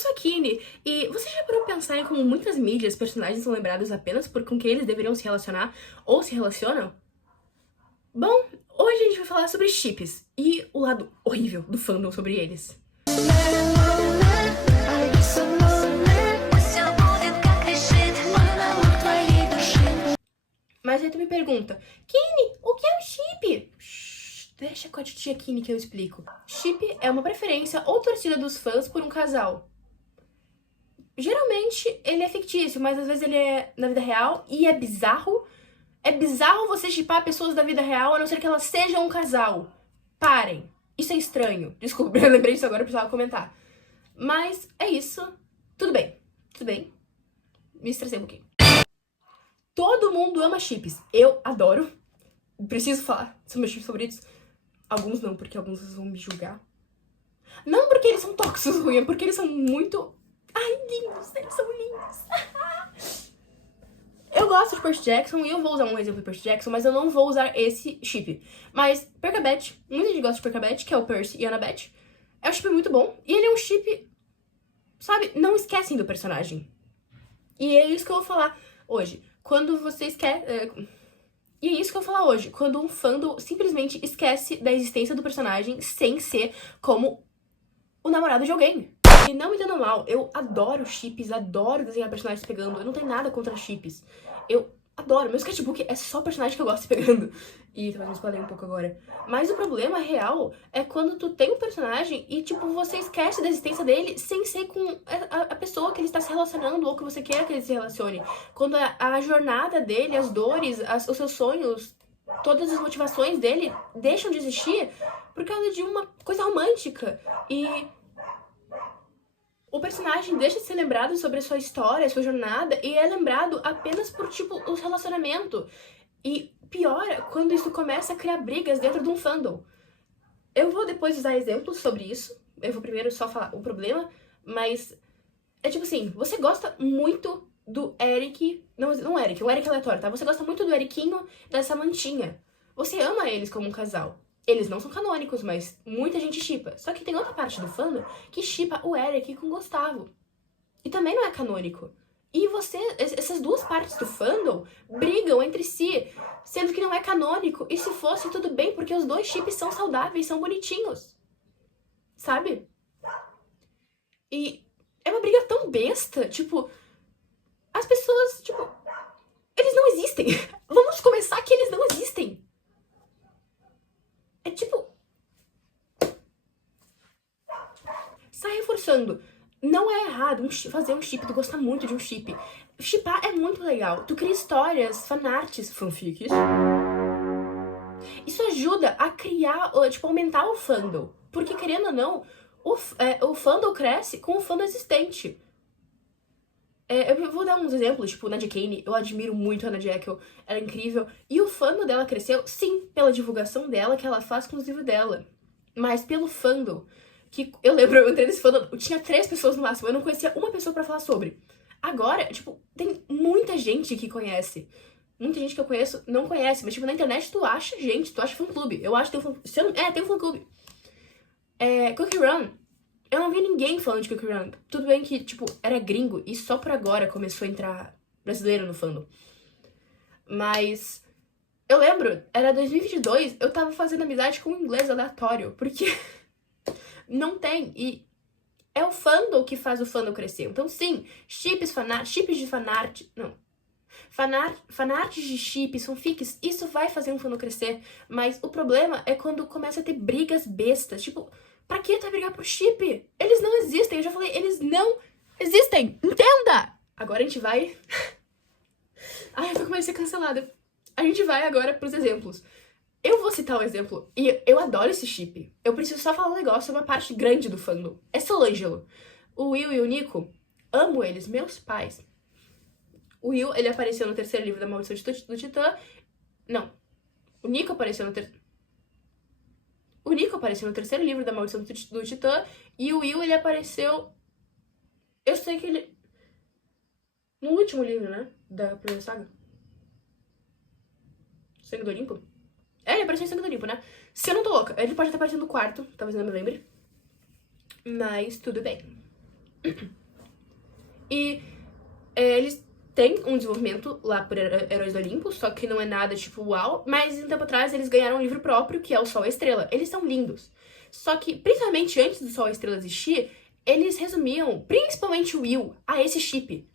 sou a Kine, e você já parou pra pensar em como muitas mídias personagens são lembrados apenas por com quem eles deveriam se relacionar ou se relacionam? Bom, hoje a gente vai falar sobre chips e o lado horrível do fandom sobre eles. Mas aí tu me pergunta, Kine, o que é um chip? Shhh, deixa com a titia Kine que eu explico. Chip é uma preferência ou torcida dos fãs por um casal. Geralmente ele é fictício, mas às vezes ele é na vida real e é bizarro. É bizarro você shippar pessoas da vida real, a não ser que elas sejam um casal. Parem. Isso é estranho. Desculpa, eu lembrei disso agora, eu precisava comentar. Mas é isso. Tudo bem. Tudo bem. Me estressei um pouquinho. Todo mundo ama chips. Eu adoro. Preciso falar. São meus chips favoritos. Alguns não, porque alguns vão me julgar. Não porque eles são tóxicos ruins, é porque eles são muito... Ai, lindos. Eles são lindos. Eu gosto de Percy Jackson e eu vou usar um exemplo de Percy Jackson, mas eu não vou usar esse chip. Mas Perkabeth, muita gente gosta de Perkabeth, que é o Percy e Annabeth. É um chip muito bom e ele é um chip, sabe, não esquecem do personagem. E é isso que eu vou falar hoje. Quando você esquece... E é isso que eu vou falar hoje. Quando um fandom simplesmente esquece da existência do personagem sem ser como o namorado de alguém. E não me entendam mal, eu adoro chips, adoro desenhar personagens pegando. Eu não tenho nada contra chips. Eu adoro. Meu sketchbook é só personagem que eu gosto de pegando. E talvez me espalhei um pouco agora. Mas o problema real é quando tu tem um personagem e, tipo, você esquece da existência dele sem ser com a pessoa que ele está se relacionando ou que você quer que ele se relacione. Quando a jornada dele, as dores, os seus sonhos, todas as motivações dele deixam de existir por causa de uma coisa romântica. E o personagem deixa de ser lembrado sobre a sua história, a sua jornada, e é lembrado apenas por, tipo, os relacionamentos. E piora quando isso começa a criar brigas dentro de um fandom. Eu vou depois usar exemplos sobre isso. Eu vou primeiro só falar o problema, mas é tipo assim, você gosta muito do Eric... Não Eric, o Eric aleatório, tá? Você gosta muito do Eriquinho da Samantinha. Você ama eles como um casal. Eles não são canônicos, mas muita gente shippa. Só que tem outra parte do fandom que shippa o Eric com o Gustavo. E também não é canônico. E essas duas partes do fandom brigam entre si, sendo que não é canônico. E se fosse, tudo bem, porque os dois chips são saudáveis, são bonitinhos. Sabe? E é uma briga tão besta, tipo... As pessoas, tipo... Eles não existem. Vamos começar que eles não existem. É tipo... Sai reforçando. Não é errado fazer um chip, tu gostar muito de um chip. Shippar é muito legal. Tu cria histórias, fanarts, fanfics. Isso ajuda a criar, tipo, aumentar o fandom. Porque, querendo ou não, o fandom cresce com o fandom existente. Eu vou dar uns exemplos, tipo, Nadia Kane, eu admiro muito a Nadia Jekyll, ela é incrível. E o fandom dela cresceu, sim, pela divulgação dela que ela faz com os livros dela. Mas pelo fandom, que eu lembro, eu entrei nesse fandom, eu tinha 3 pessoas no máximo, eu não conhecia uma pessoa pra falar sobre. Agora, tipo, tem muita gente que conhece. Muita gente que eu conheço não conhece, mas tipo, na internet tu acha gente, tu acha fã-clube. Eu acho que tem um fã-clube. Tem um fã-clube. Cookie Run. Eu não vi ninguém falando de Cookie Run. Tudo bem que, tipo, era gringo e só por agora começou a entrar brasileiro no fandom. Mas eu lembro, era 2022, eu tava fazendo amizade com um inglês aleatório, porque não tem, e é o fandom que faz o fandom crescer. Então sim, chips de fanart, não. Fanarts de chips, fanfics, isso vai fazer um fandom crescer. Mas o problema é quando começa a ter brigas bestas, tipo... Pra que tu vai brigar por chip? Eles não existem, eu já falei, eles não existem, entenda! Agora a gente vai... Ai, eu tô começando a ser cancelada. A gente vai agora pros exemplos. Eu vou citar um exemplo, e eu adoro esse chip. Eu preciso só falar um negócio, uma parte grande do fandom. É Solângelo. O Will e o Nico, amo eles, meus pais. O Will, ele apareceu no terceiro livro da Maldição do Titã. Não. O Nico apareceu no terceiro... O Nico apareceu no terceiro livro da Maldição do Titã. E o Will, ele apareceu... Eu sei que ele... No último livro, né? Da primeira saga. Sangue do Olimpo? Ele apareceu em Sangue do Olimpo, né? Se eu não tô louca. Ele pode estar aparecendo no quarto. Talvez eu não me lembre. Mas tudo bem. E eles têm um desenvolvimento lá por Heróis do Olimpo, só que não é nada tipo uau, mas um tempo atrás eles ganharam um livro próprio, que é o Sol e a Estrela. Eles são lindos. Só que, principalmente antes do Sol e a Estrela existir, eles resumiam, principalmente o Will, a esse chip.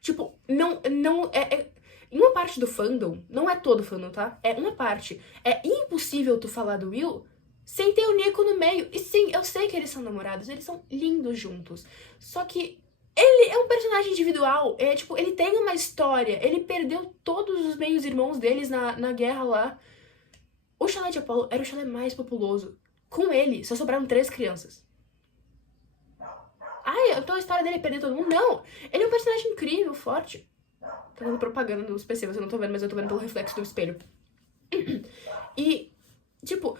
Tipo, em uma parte do fandom, não é todo o fandom, tá? É uma parte. É impossível tu falar do Will sem ter o Nico no meio. E sim, eu sei que eles são namorados, eles são lindos juntos. Só que ele é um personagem individual, tipo, ele tem uma história, ele perdeu todos os meios irmãos deles na guerra lá. O chalé de Apollo era o chalé mais populoso. Com ele, só sobraram 3 crianças. Ai, então a história dele é perder todo mundo? Não! Ele é um personagem incrível, forte. Tá dando propaganda nos PC, você não tá vendo, mas eu tô vendo pelo reflexo do espelho. E, tipo,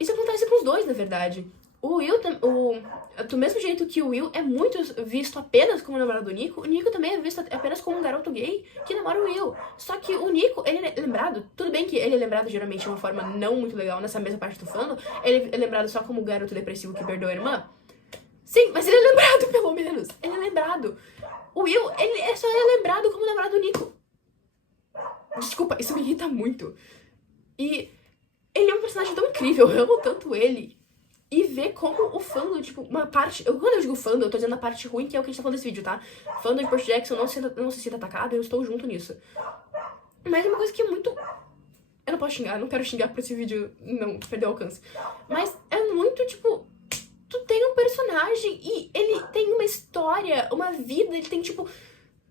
isso acontece com os dois, na verdade. O Will, do mesmo jeito que o Will é muito visto apenas como namorado do Nico, o Nico também é visto apenas como um garoto gay que namora o Will. Só que o Nico, ele é lembrado, tudo bem que ele é lembrado geralmente de uma forma não muito legal nessa mesma parte do fandom, ele é lembrado só como o garoto depressivo que perdoa a irmã. Sim, mas ele é lembrado pelo menos, ele é lembrado. O Will, ele só é lembrado como namorado do Nico. Desculpa, isso me irrita muito. E ele é um personagem tão incrível, eu amo tanto ele. E ver como o fandom, tipo, uma parte... quando eu digo fandom, eu tô dizendo a parte ruim, que é o que a gente tá falando desse vídeo, tá? Fandom de Percy Jackson não se sinta atacado, eu estou junto nisso. Mas é uma coisa que é muito... Eu não posso xingar, não quero xingar pra esse vídeo não perder o alcance. Mas é muito, tipo... Tu tem um personagem e ele tem uma história, uma vida, ele tem, tipo...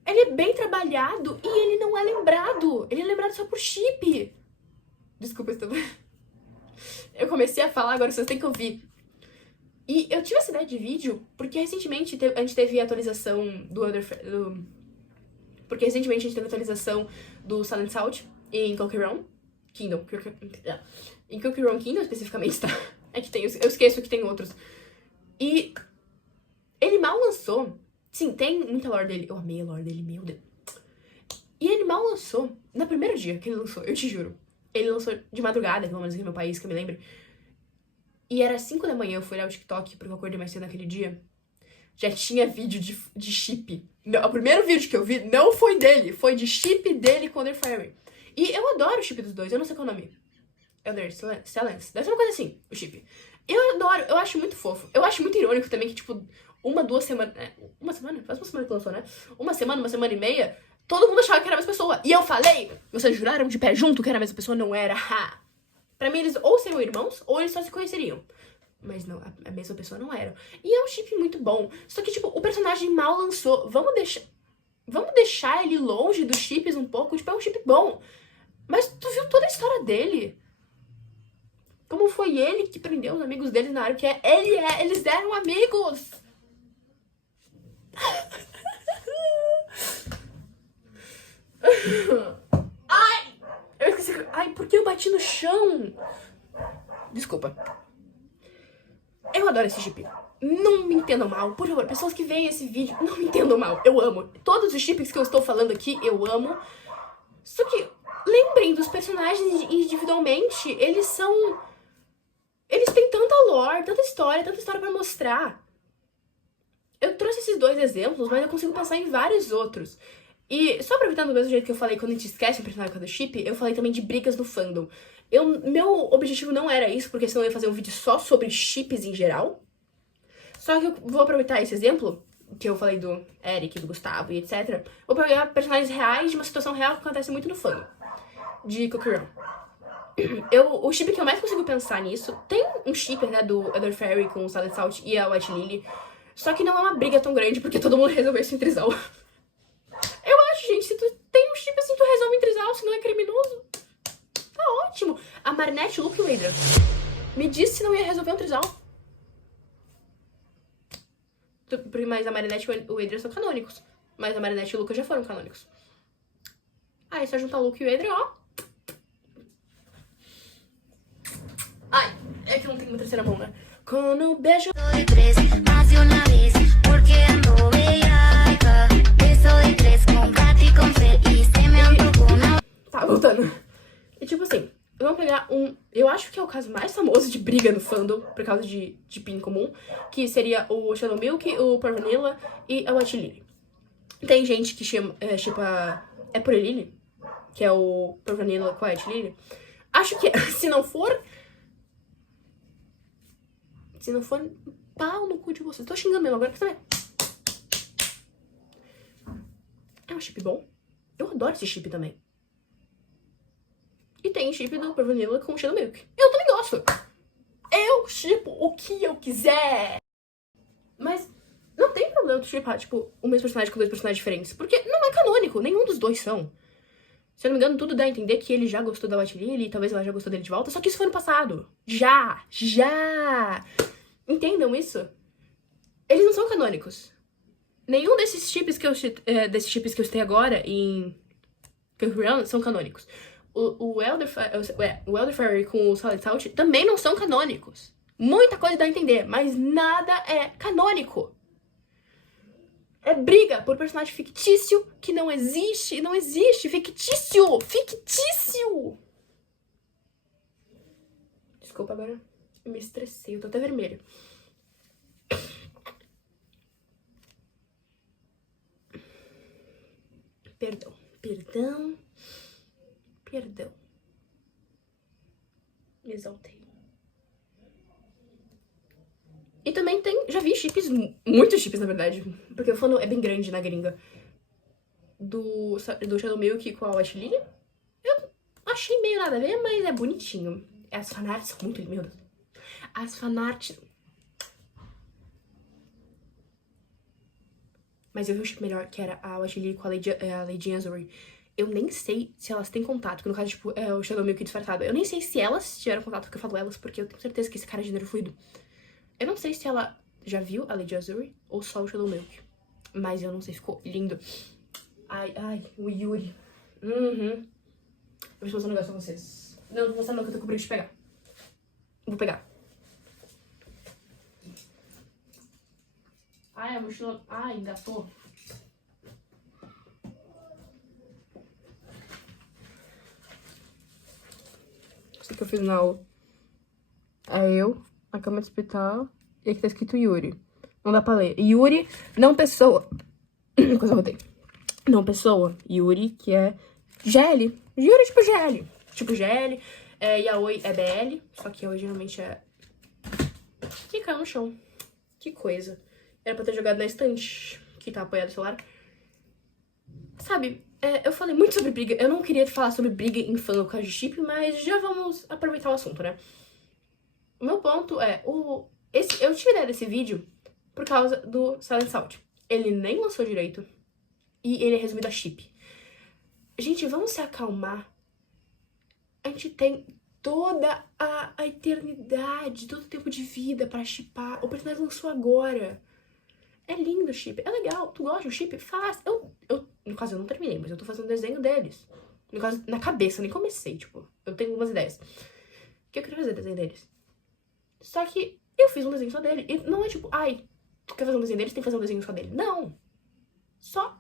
Ele é bem trabalhado e ele não é lembrado. Ele é lembrado só por chip. Desculpa, estou... Eu comecei a falar, agora vocês têm que ouvir. E eu tive essa ideia de vídeo porque recentemente a gente teve a atualização porque recentemente a gente teve a atualização do Silent Salt em Cookie Run Kingdom. Em Cookie Run Kingdom, especificamente, tá? É que tem, eu esqueço que tem outros. E ele mal lançou. Sim, tem muita lore dele. Eu amei a lore dele, meu Deus. E ele mal lançou, no primeiro dia que ele lançou, eu te juro. Ele lançou de madrugada, pelo menos aqui no meu país, que eu me lembro. E era 5 da manhã, eu fui olhar o TikTok, porque eu acordei mais cedo naquele dia. Já tinha vídeo de chip. Não, o primeiro vídeo que eu vi não foi dele, foi de chip dele com Elder Fairy. E eu adoro o chip dos dois, eu não sei qual é o nome. Elder Silence, deve ser uma coisa assim, o chip. Eu adoro, eu acho muito fofo. Eu acho muito irônico também que, tipo, 2 semanas... Uma semana? Faz uma semana que lançou, né? Uma semana e meia... Todo mundo achava que era a mesma pessoa. E eu falei, vocês juraram de pé junto que era a mesma pessoa? Não era. Ha! Pra mim, eles ou seriam irmãos, ou eles só se conheceriam. Mas não, a mesma pessoa não era. E é um chip muito bom. Só que, tipo, o personagem mal lançou. Vamos deixar ele longe dos chips um pouco. Tipo, é um chip bom. Mas tu viu toda a história dele? Como foi ele que prendeu os amigos dele na área? Eles eram amigos! Ai! Eu esqueci. Ai, por que eu bati no chão? Desculpa. Eu adoro esse chip. Não me entendam mal. Por favor, pessoas que veem esse vídeo, não me entendam mal. Eu amo. Todos os chips que eu estou falando aqui, eu amo. Só que lembrem dos personagens individualmente. Eles têm tanta lore, tanta história pra mostrar. Eu trouxe esses 2 exemplos, mas eu consigo pensar em vários outros. E só aproveitando do mesmo jeito que eu falei quando a gente esquece um personagem por causa do chip, eu falei também de brigas no fandom. Meu objetivo não era isso, porque senão eu ia fazer um vídeo só sobre chips em geral. Só que eu vou aproveitar esse exemplo, que eu falei do Eric, do Gustavo e etc. Vou pegar personagens reais de uma situação real que acontece muito no fandom. De Cookie Run. O chip que eu mais consigo pensar nisso, tem um chip, né, do Elder Fairy com o Silent Salt e a White Lily. Só que não é uma briga tão grande, porque todo mundo resolveu isso em trisal. Eu acho, gente, se tu tem um chip assim, tu resolve em trisal, se não é criminoso. Tá ótimo. A Marinette, o Luke e o Adrian. Me disse se não ia resolver um trisal. Mas a Marinette e o Adrian são canônicos. Mas a Marinette e o Luke já foram canônicos. Aí só juntar o Luke e o Adrian, ó. Ai, é que não tem uma terceira mão, né? Quando beijo... Tá, voltando. E tipo assim, vamos pegar um... Eu acho que é o caso mais famoso causa de briga no fandom, por causa de pin comum, que seria o Shadow Milk, o Pure Vanilla e a White Lily. Tem gente que chama, é Pure Lily, que é o Pure Vanilla com a White Lily. Acho que se não for, pau no cu de vocês. Tô xingando mesmo agora, quer saber? É um chip bom. Eu adoro esse chip também. E tem chip do Pure Vanilla com o Shadow Milk. Eu também gosto. Eu chipo o que eu quiser. Mas não tem problema tu chipar, tipo, o mesmo personagem com dois personagens diferentes. Porque não é canônico, nenhum dos dois são. Se eu não me engano, tudo dá a entender que ele já gostou da White Lily e talvez ela já gostou dele de volta. Só que isso foi no passado. Já! Entendam isso? Eles não são canônicos. Nenhum desses chips que eu citei agora em Run são canônicos. O Elderfairy com o Silent Salt também não são canônicos. Muita coisa dá a entender, mas nada é canônico. É briga por personagem fictício que não existe. Não existe. Fictício! Fictício! Desculpa, agora eu me estressei. Eu tô até vermelho. Perdão. Me exaltei. E também tem, já vi chips, muitos chips na verdade, porque o fandom é bem grande na gringa, do Shadow Milk com a White Lily. Eu achei meio nada a ver, mas é bonitinho. As fanarts são muito lindas. As fanarts... Mas eu vi um chip melhor, que era a White Lily com a Lady Azuri. Eu nem sei se elas têm contato, que no caso, tipo, é o Shadow Milk disfarçado. Eu nem sei se elas tiveram contato, porque eu falo elas, porque eu tenho certeza que esse cara é gênero fluido. Eu não sei se ela já viu a Lady Azuri ou só o Shadow Milk. Mas eu não sei, ficou lindo. Ai, o Yuri. Eu vou te mostrar um negócio pra vocês. Não, não vou mostrar não, que eu tô com medo de pegar. Vou pegar. Ai, a mochila... Ai, engatou. Isso que eu fiz na aula. É eu, a cama de hospital, e aqui tá escrito Yuri. Não dá pra ler. Yuri, não pessoa. Coisa eu botei. Não pessoa. Yuri, que é GL. Yuri tipo GL. Tipo GL. Yaoi é BL. Só que Yaoi geralmente é... Que caiu no chão. Que coisa. Era pra ter jogado na estante, que tá apoiado no celular. Sabe, eu falei muito sobre briga. Eu não queria falar sobre briga em fã por causa de chip, mas já vamos aproveitar o assunto, né? O meu ponto é, eu tive ideia desse vídeo por causa do Silent Salt. Ele nem lançou direito e ele é resumido a chip. Gente, vamos se acalmar. A gente tem toda a eternidade, todo o tempo de vida pra shippar. O personagem lançou agora. É lindo o chip, é legal. Tu gosta do chip? Faz. No caso, eu não terminei, mas eu tô fazendo desenho deles. No caso, na cabeça, eu nem comecei, tipo. Eu tenho algumas ideias. Que eu queria fazer desenho deles. Só que eu fiz um desenho só dele. E não é tipo, ai, tu quer fazer um desenho deles, tem que fazer um desenho só dele. Não. Só.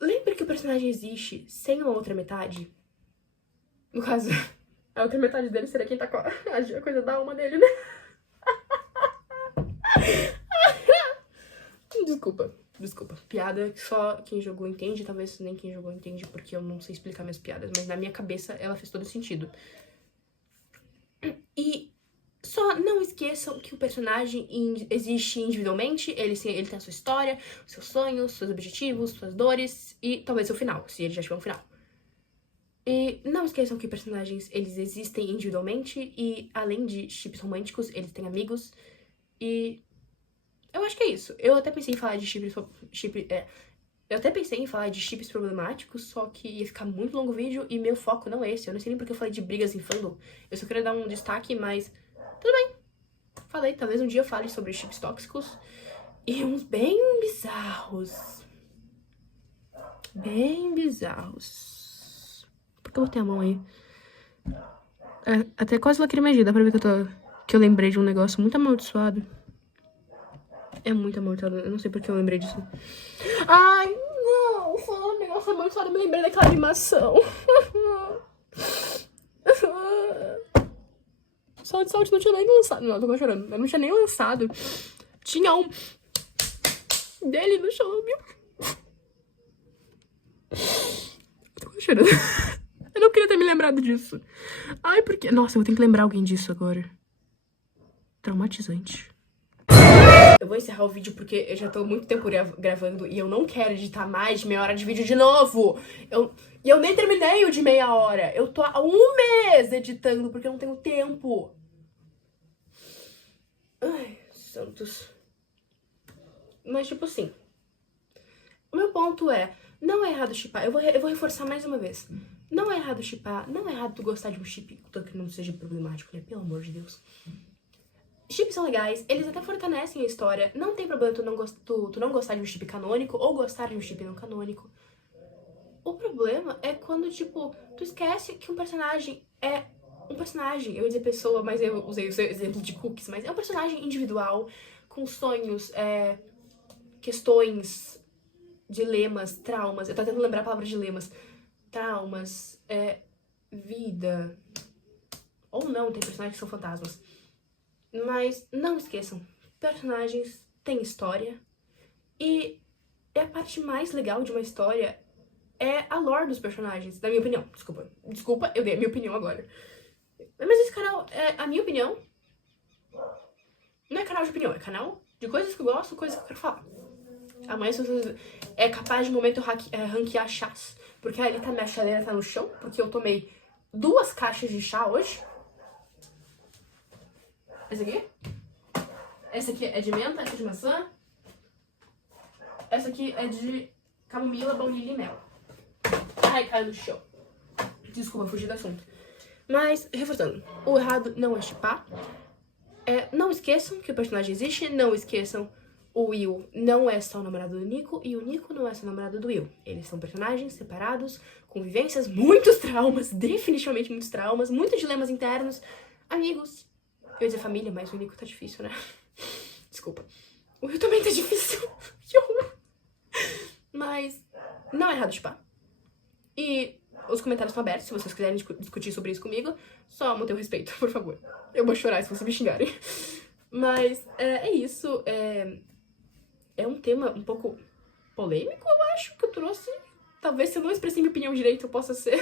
Lembre que o personagem existe sem uma outra metade. No caso, a outra metade dele seria quem tá com a coisa da alma dele, né? Desculpa. Piada que só quem jogou entende, talvez nem quem jogou entende, porque eu não sei explicar minhas piadas, mas na minha cabeça ela fez todo sentido. E só não esqueçam que o personagem existe individualmente, ele tem a sua história, seus sonhos, seus objetivos, suas dores e talvez seu final, se ele já tiver um final. E não esqueçam que personagens, eles existem individualmente e além de chips românticos, eles têm amigos e... Eu acho que é isso. Eu até pensei em falar de chips problemáticos, só que ia ficar muito longo o vídeo e meu foco não é esse. Eu não sei nem porque eu falei de brigas em fandom. Eu só queria dar um destaque, mas tudo bem. Falei, talvez um dia eu fale sobre chips tóxicos e uns bem bizarros. Bem bizarros. Por que eu botei a mão aí? Até quase lacrimejei, dá pra ver que eu lembrei de um negócio muito amaldiçoado. É muito amaldiçoado, eu não sei porque eu lembrei disso. Ai, não, falando um negócio amaldiçoado, eu me lembrei daquela animação. Só Sword Art não tinha nem lançado. Não, eu tô quase chorando. Eu não tinha nem lançado. Tinha um dele no show, meu. Eu tô quase chorando. Eu não queria ter me lembrado disso. Ai, porque... Nossa, eu vou ter que lembrar alguém disso agora. Traumatizante. Eu vou encerrar o vídeo porque eu já tô muito tempo gravando e eu não quero editar mais de meia hora de vídeo de novo. E eu nem terminei o de meia hora. Eu tô há um mês editando porque eu não tenho tempo. Ai, santos. Mas, tipo assim, o meu ponto é, não é errado shippar. Eu vou reforçar mais uma vez. Não é errado shippar, não é errado tu gostar de um ship, tanto que não seja problemático, né? Pelo amor de Deus. Ships são legais, eles até fortalecem a história. Não tem problema tu não gostar de um ship canônico ou gostar de um ship não canônico. O problema é quando, tipo, tu esquece que um personagem é um personagem. Eu ia dizer pessoa, mas eu usei o seu exemplo de cookies, mas é um personagem individual, com sonhos, questões, dilemas, traumas. Eu tô tentando lembrar a palavra dilemas. Traumas, vida. Ou não, tem personagens que são fantasmas. Mas não esqueçam, personagens têm história. E a parte mais legal de uma história é a lore dos personagens, na minha opinião. Desculpa, eu dei a minha opinião agora. Mas esse canal é a minha opinião. Não é canal de opinião, é canal de coisas que eu gosto, coisas que eu quero falar. Amanhã, se vocês é capaz de momento ranquear chás, porque ali tá minha chaleira tá no chão, porque eu tomei 2 caixas de chá hoje. Esse aqui? Essa aqui é de menta, essa é de maçã. Essa aqui é de camomila, baunilha e mel. Ai, caiu no chão. Desculpa, fugi do assunto. Mas, reforçando, o errado não é shippar. Não esqueçam que o personagem existe, não esqueçam o Will não é só o namorado do Nico e o Nico não é só o namorado do Will. Eles são personagens separados, com vivências, muitos traumas, definitivamente muitos traumas, muitos dilemas internos, amigos. Eu ia dizer família, mas o Nico tá difícil, né? Desculpa. O Will também tá difícil. Que horror. Mas não é errado shippar. E os comentários estão abertos, se vocês quiserem discutir sobre isso comigo, só manter o respeito, por favor. Eu vou chorar se vocês me xingarem. Mas é isso. É um tema um pouco polêmico, eu acho, que eu trouxe. Talvez se eu não expressei minha opinião direito, eu possa ser.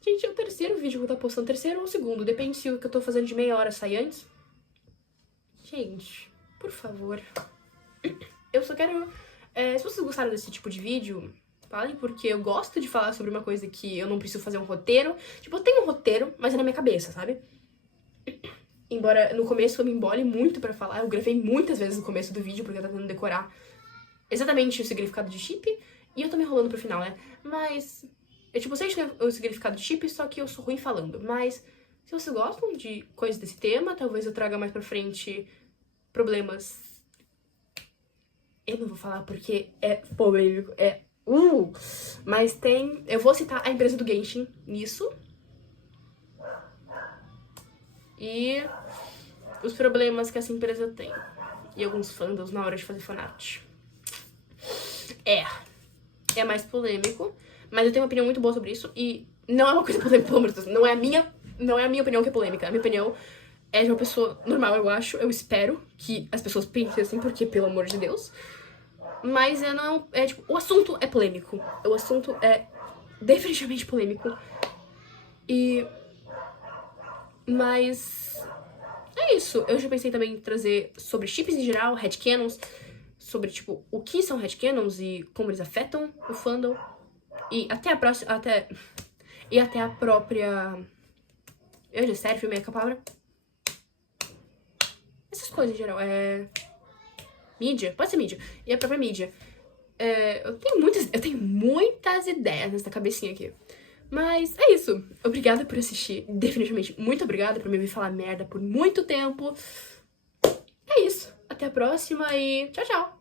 Gente, é o 3º vídeo que eu vou estar postando. 3º ou o 2º, depende se o que eu tô fazendo de meia hora sai antes. Gente, por favor. Eu só quero... se vocês gostaram desse tipo de vídeo, falem, porque eu gosto de falar sobre uma coisa que eu não preciso fazer um roteiro. Tipo, eu tenho um roteiro, mas é na minha cabeça, sabe? Embora no começo eu me embole muito pra falar, eu gravei muitas vezes no começo do vídeo, porque eu tava tentando decorar exatamente o significado de chip, e eu tô me enrolando pro final, né? Mas, eu sei o significado de chip, só que eu sou ruim falando. Mas, se vocês gostam de coisas desse tema, talvez eu traga mais pra frente problemas. Eu não vou falar porque é polêmico, mas tem... Eu vou citar a empresa do Genshin nisso. E os problemas que essa empresa tem. E alguns fandoms na hora de fazer fanart. É mais polêmico, mas eu tenho uma opinião muito boa sobre isso. E não é uma coisa polêmica, pelo amor de Deus. Não é a minha opinião que é polêmica. A minha opinião é de uma pessoa normal, eu acho. Eu espero que as pessoas pensem assim, porque, pelo amor de Deus. Mas tipo, o assunto é polêmico. O assunto é definitivamente polêmico. Mas é isso. Eu já pensei também em trazer sobre chips em geral, headcanons, sobre, tipo, o que são headcanons e como eles afetam o fandom. E até a próxima... E até a própria... Eu já sério, filmei com a palavra. Essas coisas em geral. Mídia? Pode ser mídia. E a própria mídia. Eu tenho muitas ideias nessa cabecinha aqui. Mas é isso. Obrigada por assistir. Definitivamente, muito obrigada por me ouvir falar merda por muito tempo. É isso. Até a próxima e tchau, tchau.